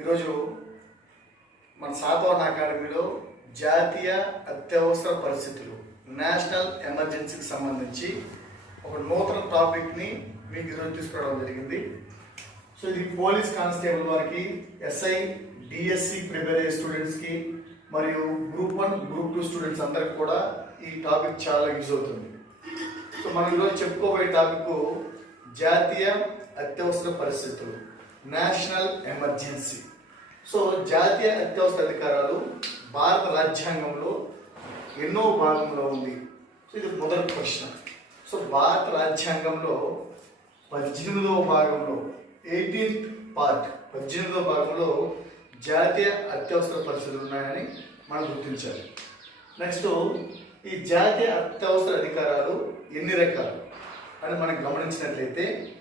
ఈరోజు మన సాధవన్ అకాడమీలో జాతీయ అత్యవసర పరిస్థితులు నేషనల్ ఎమర్జెన్సీకి సంబంధించి ఒక నూతన టాపిక్ని మీకు ఈరోజు తీసుకురావడం జరిగింది. సో ఇది పోలీస్ కానిస్టేబుల్ వారికి ఎస్ఐ డిఎస్సి ప్రిపేర్ అయ్యే స్టూడెంట్స్కి మరియు group one group two students అందరికి కూడా ఈ టాపిక్ చాలా యూజ్ అవుతుంది. సో మనం ఈరోజు చెప్పుకోబోయే టాపిక్ జాతీయ అత్యవసర పరిస్థితులు నేషనల్ ఎమర్జెన్సీ. సో జాతీయ అత్యవసర అధికారాలు భారత రాజ్యాంగంలో ఎన్నో భాగంలో ఉంది. సో ఇది మొదటి ప్రశ్న. సో భారత రాజ్యాంగంలో పద్దెనిమిదవ భాగంలో ఎయిటీన్త్ పార్ట్ పద్దెనిమిదవ భాగంలో జాతీయ అత్యవసర పరిస్థితులు ఉన్నాయని మనం గుర్తించాలి. నెక్స్ట్ ఈ జాతీయ అత్యవసర అధికారాలు ఎన్ని రకాలు? అని మనం గమనించినట్లయితే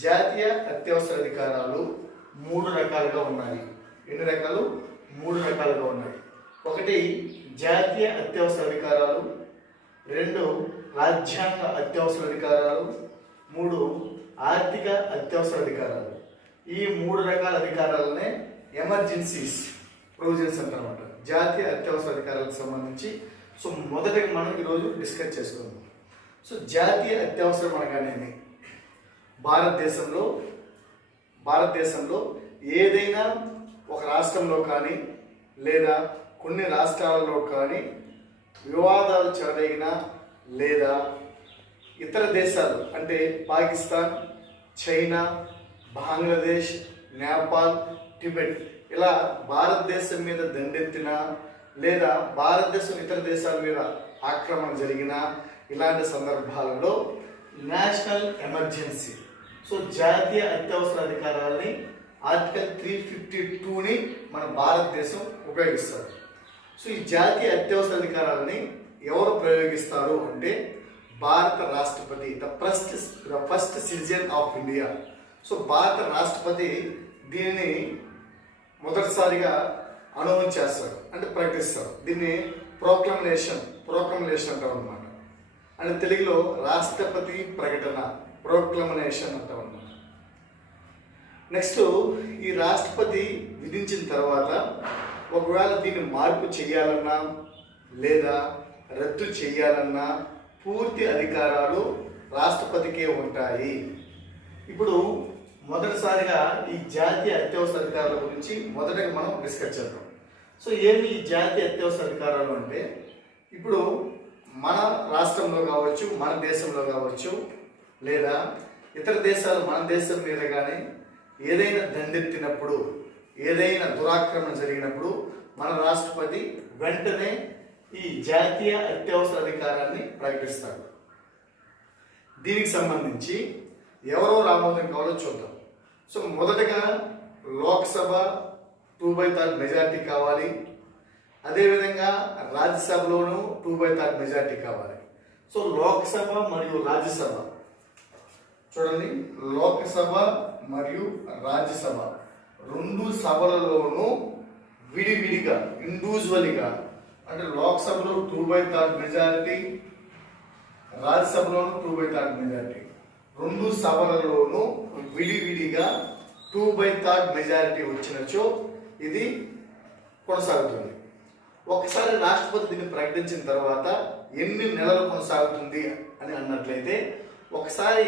జాతీయ అత్యవసర అధికారాలు మూడు రకాలుగా ఉన్నాయి. ఎన్ని రకాలు? మూడు రకాలుగా ఉన్నాయి. ఒకటి జాతీయ అత్యవసర అధికారాలు. రెండు రాజ్యాంగ అత్యవసర అధికారాలు. మూడు ఆర్థిక అత్యవసర అధికారాలు. ఈ మూడు రకాల అధికారాలనే ఎమర్జెన్సీస్ ప్రొవిజన్స్ అంటారన్నమాట. జాతీయ అత్యవసర అధికారాలకు సంబంధించి. సో మొదటగా మనం ఈరోజు డిస్కస్ చేసుకుందాం. సో జాతీయ అత్యవసరం అనగానేమి భారతదేశంలో భారతదేశంలో ఏదైనా ఒక రాష్ట్రంలో కానీ లేదా కొన్ని రాష్ట్రాలలో కానీ వివాదాలు చెలరేగిన లేదా ఇతర దేశాలు అంటే పాకిస్తాన్ చైనా బంగ్లాదేశ్ నేపాల్ టిబెట్ ఇలా భారతదేశం మీద దండెత్తిన లేదా భారతదేశం ఇతర దేశాల మీద ఆక్రమణ జరిగిన ఇలాంటి సందర్భాలలో నేషనల్ ఎమర్జెన్సీ సో జాతీయ అత్యవసర అధికారాలని ఆర్టికల్ త్రీ ఫిఫ్టీ టూని మన భారతదేశం ఉపయోగిస్తారు సో ఈ జాతీయ అత్యవసర అధికారాలని ఎవరు ప్రయోగిస్తారు అంటే భారత రాష్ట్రపతి the first the first citizen of India so భారత రాష్ట్రపతి దీనిని మొదటిసారిగా అనౌన్స్ చేస్తాడు అంటే ప్రకటిస్తారు దీన్ని ప్రోక్లమినేషన్ ప్రోక్లమినేషన్ అంటాం అనమాట అంటే తెలుగులో రాష్ట్రపతి ప్రకటన ప్రోక్లమినేషన్ అంటాం అనమాట నెక్స్ట్ ఈ రాష్ట్రపతి విధించిన తర్వాత ఒకవేళ దీన్ని మార్పు చేయాలన్నా లేదా రద్దు చేయాలన్నా పూర్తి అధికారాలు రాష్ట్రపతికే ఉంటాయి. ఇప్పుడు మొదటిసారిగా ఈ జాతీయ అత్యవసర అధికారాల గురించి మొదటగా మనం డిస్కస్ చేద్దాం. సో ఏమి ఈ జాతీయ అత్యవసర అధికారాలు అంటే? ఇప్పుడు మన రాష్ట్రంలో కావచ్చు మన దేశంలో కావచ్చు లేదా ఇతర దేశాలు మన దేశం మీద కానీ ఏదైనా దండెత్తినప్పుడు ఏదైనా దురాక్రమణ జరిగినప్పుడు మన రాష్ట్రపతి వెంటనే ఈ జాతీయ అత్యవసర అధికారాన్ని ప్రకటిస్తాడు. దీనికి సంబంధించి ఎవరో ఆమోదం కావాలో చూద్దాం. సో మొదటగా Lok Sabha two by third majority కావాలి. అదేవిధంగా రాజ్యసభలోనూ టూ బై థర్డ్ మెజార్టీ కావాలి. సో లోక్సభ మరియు రాజ్యసభ. చూడండి లోక్సభ మరియు రాజ్యసభ. రెండు సభలలోనూ విడివిడిగా ఇండివిజువల్గా అంటే లోక్సభలో టూ బై థర్డ్ మెజారిటీ రాజ్యసభలోనూ టూ బై థర్డ్ మెజారిటీ రెండు సభలలోనూ విడివిడిగా టూ బై థర్డ్ మెజారిటీ వచ్చినచో ఇది కొనసాగుతుంది. ఒకసారి రాష్ట్రపతి దీన్ని ప్రకటించిన తర్వాత ఎన్ని నెలలు కొనసాగుతుంది అని అన్నట్లయితే ఒకసారి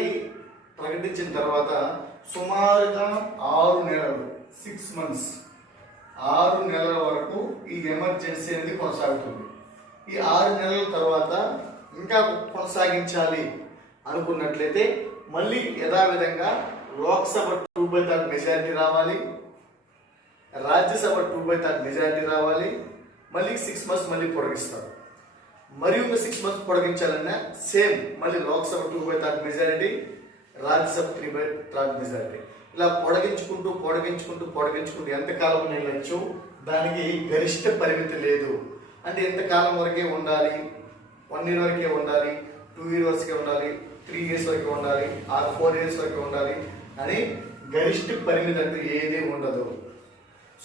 ప్రకటించిన తర్వాత సుమారుగా ఆరు నెలలు సిక్స్ మంత్స్ ఆరు నెలల వరకు ఈ ఎమర్జెన్సీ అనేది కొనసాగుతుంది. ఈ ఆరు నెలల తర్వాత ఇంకా కొనసాగించాలి అనుకున్నట్లయితే మళ్ళీ యథావిధంగా Lok Sabha two by third majority రావాలి Rajya Sabha two by third majority రావాలి మళ్ళీ సిక్స్ మంత్స్ మళ్ళీ పొడిగిస్తారు మరియు ఇంకా సిక్స్ మంత్స్ పొడిగించాలన్నా సేమ్ మళ్ళీ Lok Sabha two by third majority Rajya Sabha three by ఇలా పొడగించుకుంటూ పొడగించుకుంటూ పొడగించుకుంటూ ఎంతకాలం నిలవచ్చు దానికి గరిష్ట పరిమితి లేదు. అంటే ఎంతకాలం వరకే ఉండాలి? వన్ ఇయర్ వరకే ఉండాలి? టూ ఇయర్ వరకే ఉండాలి? త్రీ ఇయర్స్ వరకే ఉండాలి? ఆర్ ఫోర్ ఇయర్స్ వరకే ఉండాలి? అని గరిష్ట పరిమితి అంటూ ఏదీ ఉండదు.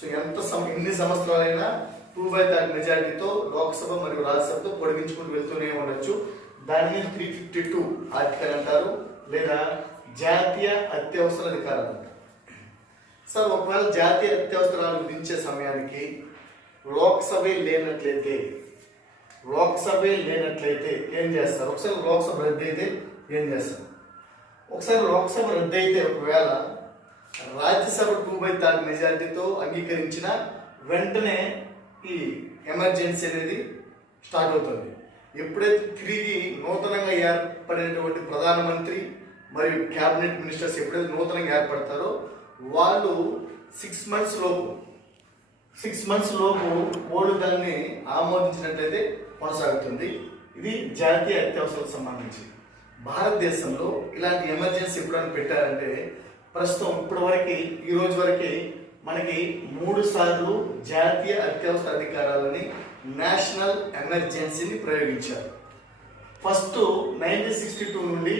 సో ఎంత సం ఎన్ని సంవత్సరాలైనా టూ బై థర్డ్ మెజారిటీతో లోక్సభ మరియు రాజ్యసభతో పొడిగించుకుంటూ వెళ్తూనే ఉండొచ్చు. దాన్ని త్రీ ఫిఫ్టీ టూ ఆర్టికల్ అంటారు. లేదా జాతీయ అత్యవసర అధికారం అంటారు సార్ ఒకవేళ జాతీయ అత్యవసరాలు విధించే సమయానికి లోక్సభ లేనట్లయితే లోక్సభ లేనట్లయితే ఏం చేస్తారు? ఒకసారి లోక్సభ రద్దు అయితే ఏం చేస్తారు? ఒకసారి లోక్సభ రద్దు అయితే ఒకవేళ రాజ్యసభ టూ బై థర్డ్ అంగీకరించిన వెంటనే ఈ ఎమర్జెన్సీ అనేది స్టార్ట్ అవుతుంది. ఎప్పుడైతే తిరిగి నూతనంగా ఏర్పడినటువంటి ప్రధానమంత్రి మరియు క్యాబినెట్ మినిస్టర్స్ ఎప్పుడైతే నూతనంగా ఏర్పడతారో వాళ్ళు సిక్స్ మంత్స్ లోపు సిక్స్ మంత్స్ లోపు ఓడు దాన్ని ఆమోదించినట్లయితే కొనసాగుతుంది. ఇది జాతీయ అత్యవసరాలకు సంబంధించి. భారతదేశంలో ఇలాంటి ఎమర్జెన్సీ ఎప్పుడైనా పెట్టారంటే ప్రస్తుతం ఇప్పటివరకు ఈ రోజు వరకు మనకి మూడు సార్లు జాతీయ అత్యవసర అధికారాలని నేషనల్ ఎమర్జెన్సీని ప్రయోగించారు. ఫస్ట్ నైన్టీన్ సిక్స్టీ టూ నుండి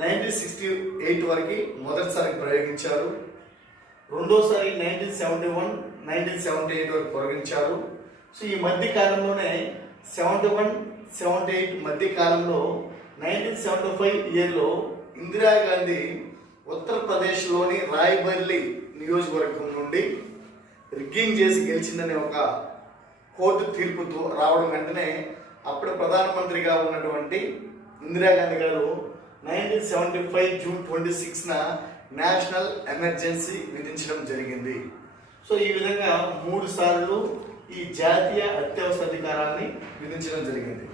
నైన్టీన్ సిక్స్టీ ఎయిట్ వరకు మొదటిసారి ప్రయోగించారు. రెండోసారి nineteen seventy one nineteen seventy eight వరకు పొరగించారు సో ఈ మధ్య కాలంలోనే సెవెంటీ వన్ సెవెంటీ ఎయిట్ మధ్య కాలంలో నైన్టీన్ సెవెంటీ ఫైవ్ ఇయర్లో ఇందిరాగాంధీ ఉత్తరప్రదేశ్లోని రాయ్బర్లీ నియోజకవర్గం నుండి రిగ్గింగ్ చేసి గెలిచిందనే ఒక కోర్టు తీర్పుతో రావడం వెంటనే అప్పుడు ప్రధానమంత్రిగా ఉన్నటువంటి Indira Gandhi garu nineteen seventy five June twenty సిక్స్న national emergency విధించడం జరిగింది. సో ఈ విధంగా మూడు సార్లు ఈ జాతీయ అత్యవసర అధికారాన్ని విధించడం జరిగింది.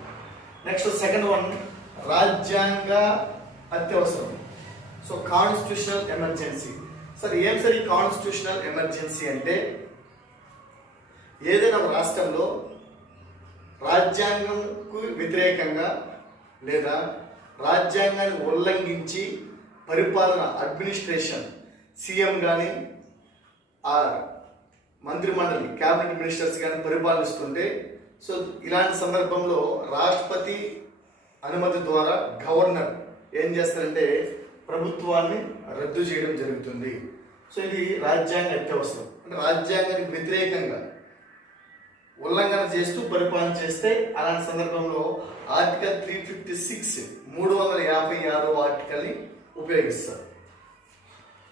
నెక్స్ట్ సెకండ్ వన్ రాజ్యాంగ అత్యవసరం. సో కాన్స్టిట్యూషనల్ ఎమర్జెన్సీ సార్ ఏం సార్ ఈ కాన్స్టిట్యూషనల్ ఎమర్జెన్సీ అంటే? ఏదైనా ఒక రాష్ట్రంలో రాజ్యాంగంకు వ్యతిరేకంగా లేదా రాజ్యాంగాన్ని ఉల్లంఘించి పరిపాలన అడ్మినిస్ట్రేషన్ సీఎం కానీ ఆ మంత్రిమండలి క్యాబినెట్ మినిస్టర్స్ కానీ పరిపాలిస్తుంటే సో ఇలాంటి సందర్భంలో రాష్ట్రపతి అనుమతి ద్వారా గవర్నర్ ఏం చేస్తారంటే ప్రభుత్వాన్ని రద్దు చేయడం జరుగుతుంది. సో ఇది రాజ్యాంగ అత్యవసరం. అంటే రాజ్యాంగానికి వ్యతిరేకంగా ఉల్లంఘన చేస్తూ పరిపాలన చేస్తే అలాంటి సందర్భంలో ఆర్టికల్ త్రీ ఫిఫ్టీ సిక్స్ మూడు వందల యాభై ఆరో ఆర్టికల్ని ఉపయోగిస్తారు.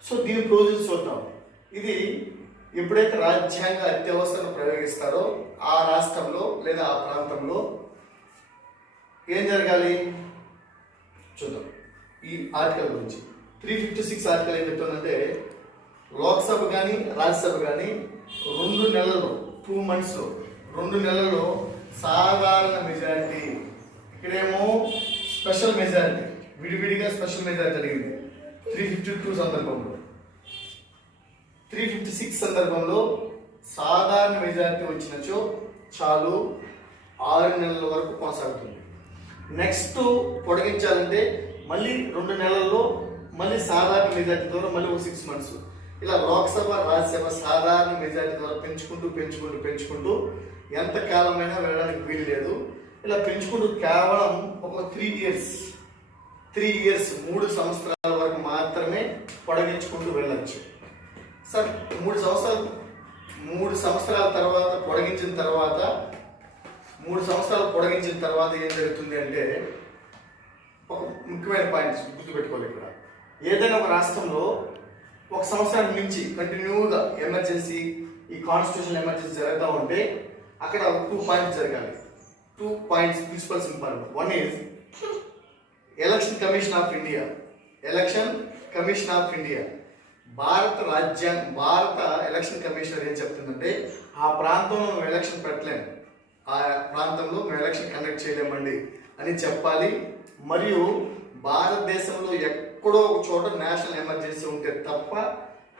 సో దీని ప్రొవిజన్స్ చూద్దాం. ఇది ఎప్పుడైతే రాజ్యాంగ అత్యవసరం ప్రయోగిస్తారో ఆ రాష్ట్రంలో లేదా ఆ ప్రాంతంలో ఏం జరగాలి? చూద్దాం. ఈ ఆర్టికల్ గురించి. త్రీ ఫిఫ్టీ సిక్స్ ఆర్టికల్ ఏం చెప్తుందంటే లోక్సభ కానీ రాజ్యసభ కానీ రెండు నెలలు టూ మంత్స్లో రెండు నెలల్లో సాధారణ మెజారిటీ. ఇక్కడేమో స్పెషల్ మెజారిటీ. విడివిడిగా స్పెషల్ మెజారిటీ జరిగింది. త్రీ ఫిఫ్టీ టూ సందర్భంలో. త్రీ ఫిఫ్టీ సిక్స్ సందర్భంలో సాధారణ మెజారిటీ వచ్చినచో చాలు ఆరు నెలల వరకు కొనసాగుతుంది. నెక్స్ట్ పొడిగించాలంటే మళ్ళీ రెండు నెలల్లో మళ్ళీ సాధారణ మెజార్టీ ద్వారా మళ్ళీ ఒక సిక్స్ మంత్స్. ఇలా లోక్సభ రాజ్యసభ సాధారణ మెజార్టీ ద్వారా పెంచుకుంటూ పెంచుకుంటూ పెంచుకుంటూ ఎంత కాలమైనా వెళ్ళడానికి వీలు లేదు. ఇలా పెంచుకుంటూ కేవలం ఒక త్రీ ఇయర్స్ త్రీ ఇయర్స్ మూడు సంవత్సరాల వరకు మాత్రమే పొడగించుకుంటూ వెళ్ళచ్చు. సార్ మూడు సంవత్సరాలు మూడు సంవత్సరాల తర్వాత పొడగించిన తర్వాత మూడు సంవత్సరాలు పొడగించిన తర్వాత ఏం జరుగుతుంది అంటే ఒక ముఖ్యమైన పాయింట్స్ గుర్తుపెట్టుకోవాలి ఇక్కడ. ఏదైనా ఒక రాష్ట్రంలో ఒక సంవత్సరం నుంచి కంటిన్యూగా ఎమర్జెన్సీ ఈ కాన్స్టిట్యూషన్ ఎమర్జెన్సీ జరుగుతూ ఉంటే అక్కడ టూ పాయింట్స్ జరగాలి. Two points principles important. One is election commission of India election commission of India భారత రాజ్యాంగ భారత ఎలక్షన్ కమిషనర్ ఏం చెప్తుందంటే ఆ ప్రాంతంలో మేము ఎలక్షన్ పెట్టలేము. ఆ ప్రాంతంలో మేము ఎలక్షన్ కండక్ట్ చేయలేమండి అని చెప్పాలి. మరియు భారతదేశంలో ఎక్కడో ఒక చోట నేషనల్ ఎమర్జెన్సీ ఉంటే తప్ప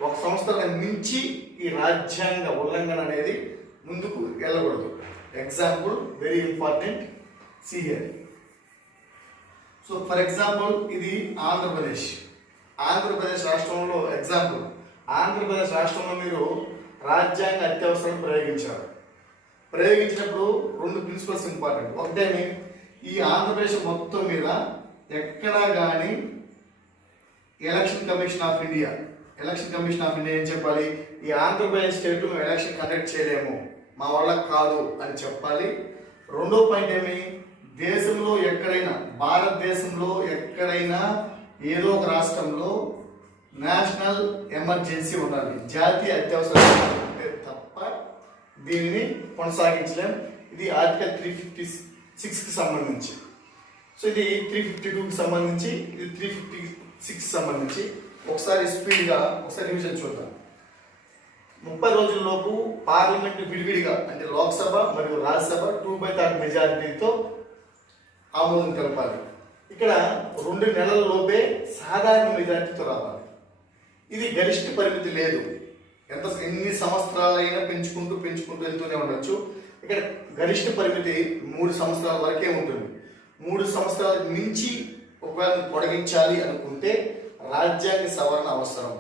ఒక సంవత్సరాన్ని మించి ఈ రాజ్యాంగ ఉల్లంఘన అనేది ముందుకు వెళ్ళకూడదు. Example very important see here so for example ఇది ఆంధ్రప్రదేశ్. ఆంధ్రప్రదేశ్ రాష్ట్రంలో ఎగ్జాంపుల్ ఆంధ్రప్రదేశ్ రాష్ట్రంలో మీరు రాజ్యాంగ అత్యవసరం ప్రయోగించారు ప్రయోగించినప్పుడు రెండు ప్రిన్సిపల్స్ ఇంపార్టెంట్ ఒకటేమి? ఈ ఆంధ్రప్రదేశ్ మొత్తం మీద ఎక్కడా కానీ election commission of India election commission of India ఏం చెప్పాలి? ఈ ఆంధ్రప్రదేశ్ స్టేట్ మేము ఎలక్షన్ కండక్ట్ చేయలేము. మా వల్ల కాదు అని చెప్పాలి. రెండో పాయింట్ ఏమి? దేశంలో ఎక్కడైనా భారతదేశంలో ఎక్కడైనా ఏదో ఒక రాష్ట్రంలో నేషనల్ ఎమర్జెన్సీ ఉండాలి. జాతీయ అత్యవసర తప్ప దీనిని కొనసాగించలేం. ఇది ఆర్టికల్ త్రీ ఫిఫ్టీ సిక్స్కి సంబంధించి. సో ఇది త్రీ ఫిఫ్టీ టూకి సంబంధించి ఇది త్రీ ఫిఫ్టీ సిక్స్ సంబంధించి. ఒకసారి స్పీడ్గా ఒకసారి రివిజన్ చూద్దాం. ముప్పై రోజుల్లోపు పార్లమెంట్ విడివిడిగా అంటే లోక్సభ మరియు రాజ్యసభ టూ బై థర్డ్ మెజారిటీతో ఆమోదం తెలపాలి. ఇక్కడ రెండు నెలల లోపే సాధారణ మెజారిటీతో రావాలి. ఇది గరిష్ట పరిమితి లేదు. ఎంత ఎన్ని సంవత్సరాలైనా పెంచుకుంటూ పెంచుకుంటూ వెళ్తూనే ఉండొచ్చు. ఇక్కడ గరిష్ట పరిమితి మూడు సంవత్సరాల వరకే ఉంటుంది. మూడు సంవత్సరాలకు మించి ఒకవేళ పొడిగించాలి అనుకుంటే రాజ్యాంగ సవరణ అవసరం.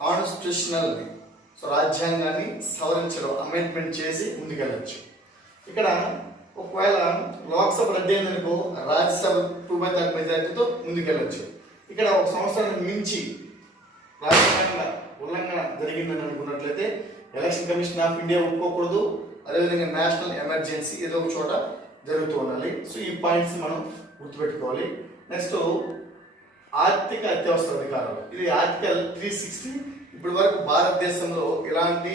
కాన్స్టిట్యూషనల్ సో రాజ్యాంగాన్ని సవరించడం అమెండ్మెంట్ చేసి ముందుకెళ్ళచ్చు. ఇక్కడ ఒకవేళ లోక్సభ రద్దు అయిందనుకో రాజ్యసభ టూ బై థర్డ్ మెజారిటీతో ముందుకెళ్ళచ్చు. ఇక్కడ ఒక సంవత్సరానికి మించి రాజ్యాంగ ఉల్లంఘన జరిగిందని అనుకున్నట్లయితే ఎలక్షన్ కమిషన్ ఆఫ్ ఇండియా ఒప్పుకోకూడదు. అదేవిధంగా నేషనల్ ఎమర్జెన్సీ ఏదో ఒక చోట జరుగుతూ ఉండాలి. సో ఈ పాయింట్స్ మనం గుర్తుపెట్టుకోవాలి. నెక్స్ట్ ఆర్థిక అత్యవసర అధికారం ఇది ఆర్టికల్ త్రీ సిక్స్టీ. ఇప్పటి వరకు భారతదేశంలో ఇలాంటి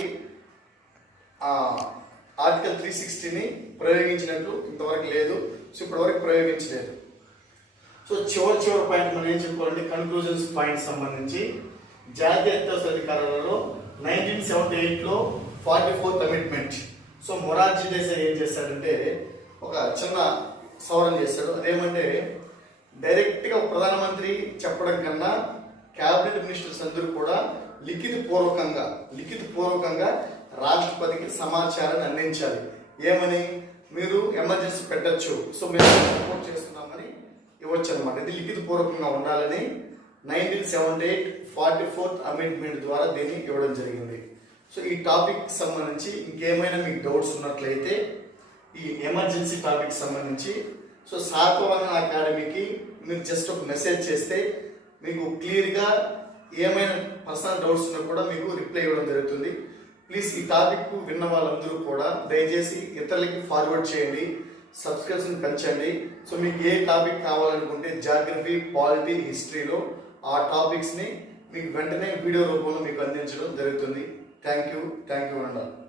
ఆర్టికల్ త్రీ సిక్స్టీని ప్రయోగించినట్లు ఇంతవరకు లేదు. సో ఇప్పటివరకు ప్రయోగించలేదు. సో చివరి చివరి పాయింట్ మనం ఏం చెప్పుకోవాలంటే కన్క్లూజన్స్ పాయింట్ సంబంధించి జాతీయ అత్యవసర అధికారాలలో నైన్టీన్ సెవెంటీ ఎయిట్లో forty four commitment so Morarji Desai ఏం చేశాడంటే ఒక చిన్న సవరణ చేశాడు. అదేమంటే డైరెక్ట్గా ప్రధానమంత్రి చెప్పడం కన్నా క్యాబినెట్ మినిస్టర్స్ అందరూ కూడా లిఖిత పూర్వకంగా లిఖిత పూర్వకంగా రాష్ట్రపతికి సమాచారాన్ని అందించాలి. ఏమని? మీరు ఎమర్జెన్సీ పెట్టచ్చు. సో మేము సపోర్ట్ చేస్తున్నామని ఇవ్వచ్చు అనమాట ఇది లిఖిత పూర్వకంగా ఉండాలని nineteen seventy eight forty fourth amendment ద్వారా దీన్ని ఇవ్వడం జరిగింది. సో ఈ టాపిక్ సంబంధించి ఇంకేమైనా మీకు డౌట్స్ ఉన్నట్లయితే ఈ ఎమర్జెన్సీ టాపిక్ సంబంధించి సో సాత్వవాహన అకాడమీకి మీరు జస్ట్ ఒక మెసేజ్ చేస్తే మీకు క్లియర్గా ఏమైనా పర్సనల్ డౌట్స్ ఉన్నా కూడా మీకు రిప్లై ఇవ్వడం జరుగుతుంది. ప్లీజ్ ఈ టాపిక్ విన్న వాళ్ళందరూ కూడా దయచేసి ఇతరులకి ఫార్వర్డ్ చేయండి సబ్స్క్రిప్షన్ పెంచండి. సో మీకు ఏ టాపిక్ కావాలనుకుంటే జాగ్రఫీ పాలిటీ హిస్టరీలో ఆ టాపిక్స్ని మీకు వెంటనే వీడియో రూపంలో మీకు అందించడం జరుగుతుంది. థ్యాంక్ యూ థ్యాంక్ యూ అన్నారు